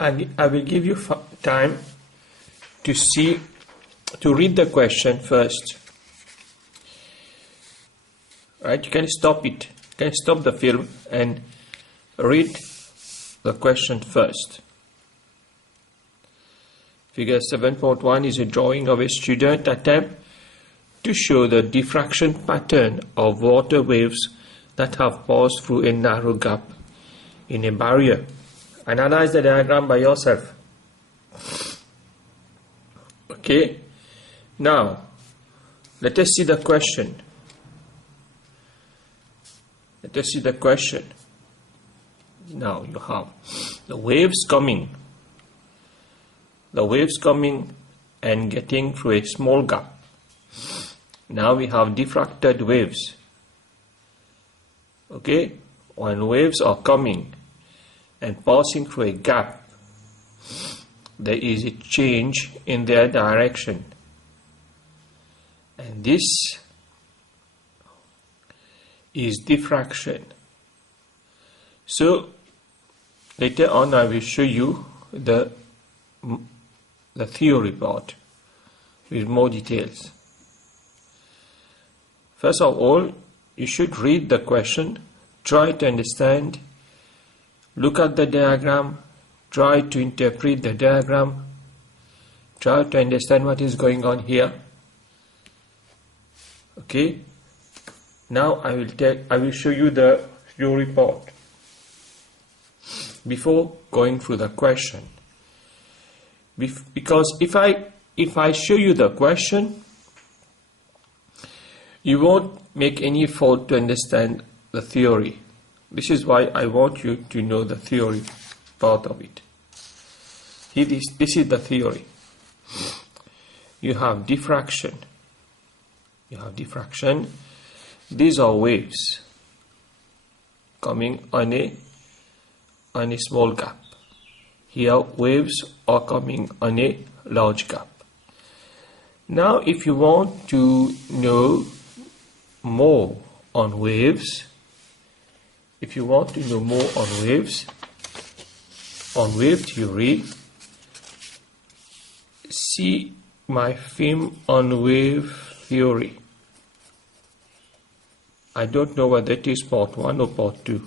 I will give you time to read the question first. Right? You can stop it. You can stop the film and read the question first. Figure 7.1 is a drawing of a student attempt to show the diffraction pattern of water waves that have passed through a narrow gap in a barrier. Analyze the diagram by yourself. Okay. Now, let us see the question. Let us see the question. Now you have the waves coming and getting through a small gap. Now we have diffracted waves. Okay, when waves are coming and passing through a gap, there is a change in their direction, and this is diffraction. So later on I will show you the theory part with more details. First of all, you should read the question, try to understand, look at the diagram, try to interpret the diagram, try to understand what is going on here. Okay. Now I will show you the theory part before going through the question. Because if I show you the question, you won't make any effort to understand the theory. This is why I want you to know the theory part of it. This is the theory. You have diffraction. These are waves coming on a small gap. Here waves are coming on a large gap. Now if you want to know more on waves, on wave theory, see my film on wave theory. I don't know whether it is part 1 or part 2.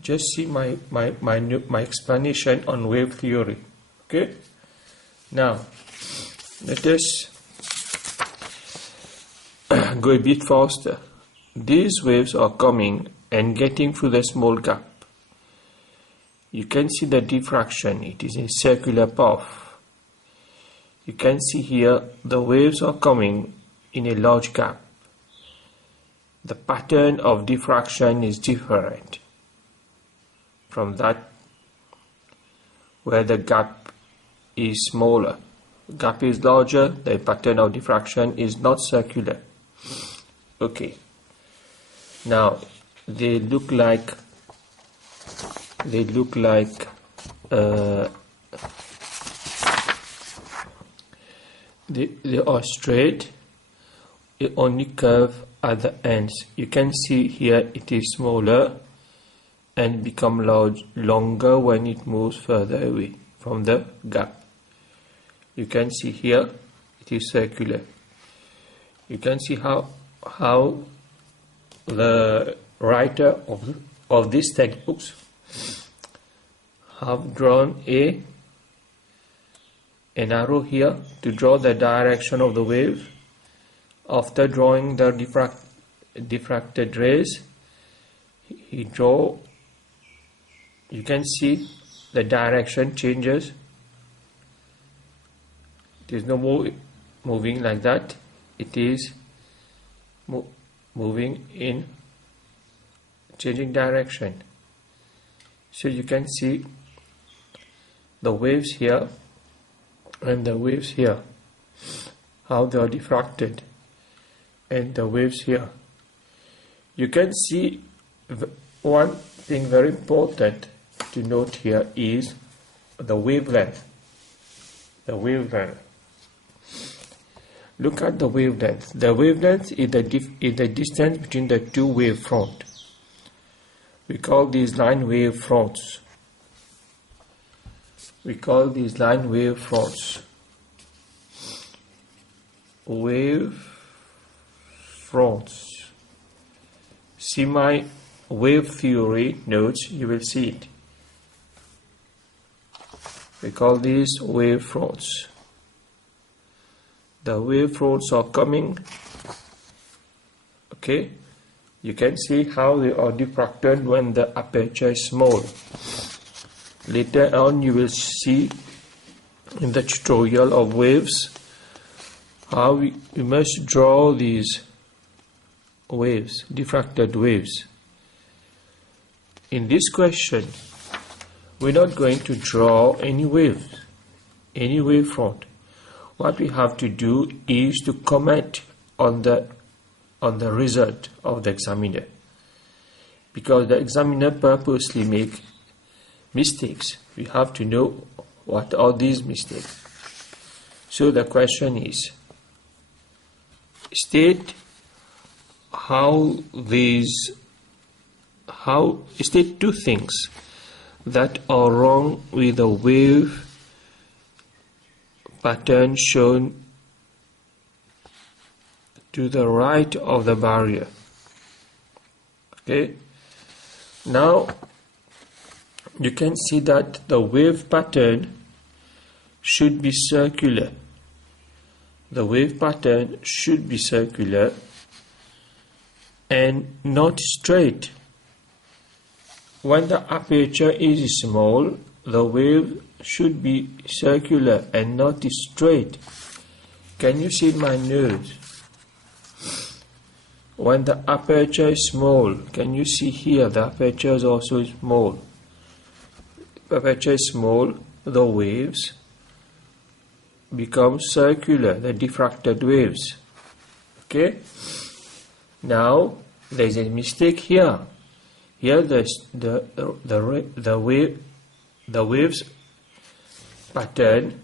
Just see my explanation on wave theory. Okay. Now let us go a bit faster. These waves are coming and getting through the small gap. You can see the diffraction. It is a circular path. You can see here the waves are coming in a large gap. The pattern of diffraction is different from that where the gap is smaller. The gap is larger, the pattern of diffraction is not circular. Okay. Now they look like they are straight. It only curve at the ends. You can see here it is smaller and become longer when it moves further away from the gap. You can see here it is circular. You can see how the writer of these textbooks have drawn an arrow here to draw the direction of the wave. After drawing the diffracted rays, you can see the direction changes. It is no more moving like that. It is moving in changing direction. So you can see the waves here and the waves here, how they are diffracted, and the waves here. You can see one thing very important to note here is the wavelength. The wavelength. Look at the wavelength. The wavelength is the distance between the two wavefronts. We call these line wave fronts. We call these line wave fronts. Wave fronts. See my wave theory notes, you will see it. We call these wave fronts. The wave fronts are coming. Okay, you can see how they are diffracted when the aperture is small. Later on you will see in the tutorial of waves how we must draw these waves, diffracted waves. In this question, we're not going to draw any waves, any wavefront. What we have to do is to comment on the result of the examiner, because the examiner purposely make mistakes. We have to know what are these mistakes. So the question is, state state two things that are wrong with the wave pattern shown to the right of the barrier. Okay, now you can see that the wave pattern should be circular. The wave pattern should be circular and not straight. When the aperture is small, the wave should be circular and not straight. Can you see my note? When the aperture is small, can you see here the aperture is also small? Aperture is small, the waves become circular, the diffracted waves. Okay? Now there is a mistake here. Here the waves pattern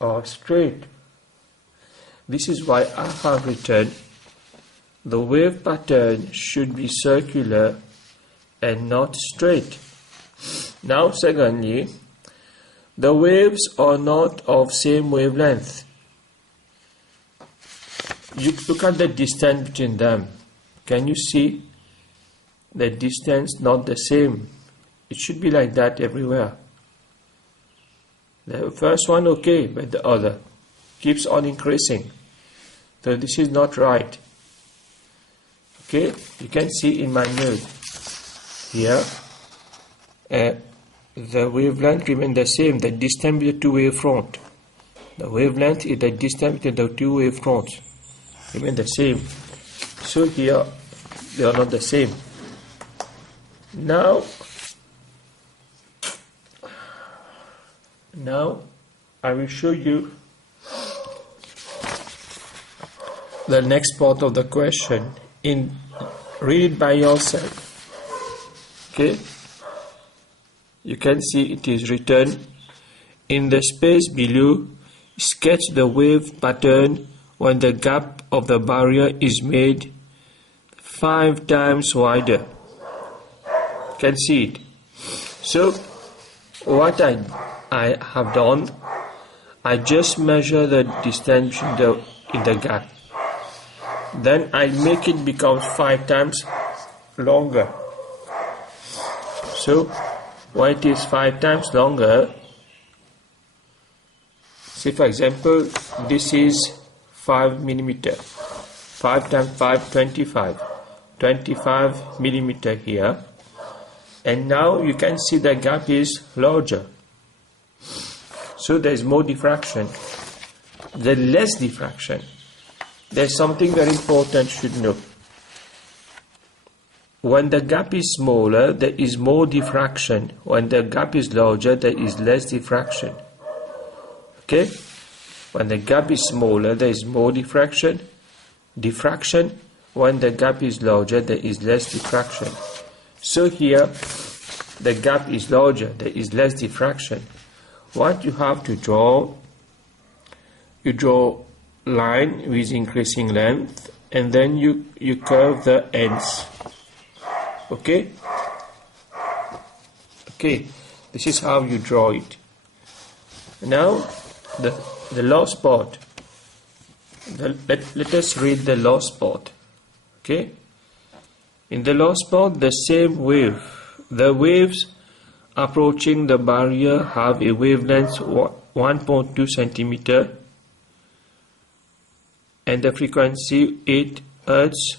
are straight. This is why I have written the wave pattern should be circular and not straight. Now secondly, the waves are not of same wavelength. You look at the distance between them. Can you see the distance not the same? It should be like that everywhere. The first one okay, but the other keeps on increasing. So this is not right. Okay, you can see in my note here the wavelength remains the same, the distance between the two wavefronts. The wavelength is the distance between the two wavefronts remain the same. So here they are not the same. Now I will show you the next part of the question. Read it by yourself. Okay, you can see it is written in the space below. Sketch the wave pattern when the gap of the barrier is made 5 times wider. You can see it. So what I have done, I just measure the distance in the gap. Then I make it become 5 times longer. So when it is 5 times longer, say for example this is 5 millimeter. 5 times 5, 25 millimeter here, and now you can see the gap is larger, so there is more diffraction, there is less diffraction. There is something very important you should know. When the gap is smaller, there is more diffraction. When the gap is larger, there is less diffraction. Okay? When the gap is smaller, there is more diffraction. Diffraction. When the gap is larger, there is less diffraction. So here, the gap is larger, there is less diffraction. What you have to draw, you draw line with increasing length, and then you curve the ends. Okay, Okay, this is how you draw it. Now the last part. Let us read the last part. Okay. In the last part, the same wave. The waves approaching the barrier have a wavelength 1.2 centimeter and the frequency 8 Hz.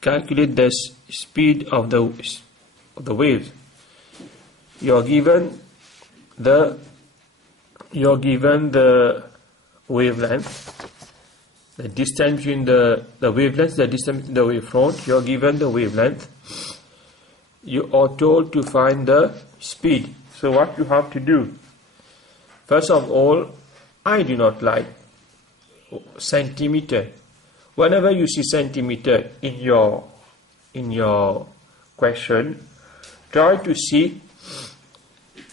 Calculate the speed of the waves. You are given the wavelength, the distance between the wavelengths, the distance between the wavefront. You are given the wavelength. You are told to find the speed. So what you have to do? First of all, I do not like centimeter. Whenever you see centimeter in your question, try to see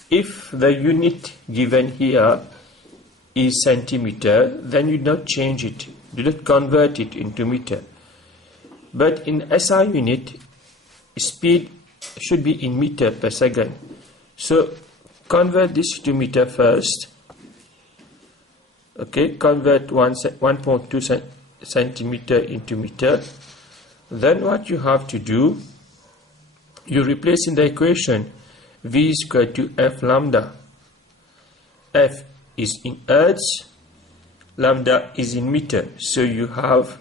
if the unit given here is centimeter, then you do not change it. Do not convert it into meter. But in SI unit, speed should be in meter per second. So convert this to meter first. Okay, convert 1.2 centimeter into meter. Then what you have to do, you replace in the equation V is equal to F lambda. F is in Hertz, lambda is in meter. So you have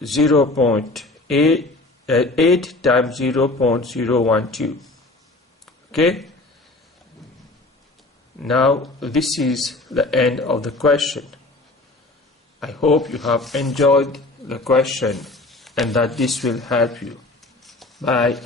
0.8 times 0.012. Okay. Now this is the end of the question. I hope you have enjoyed the question and that this will help you. Bye.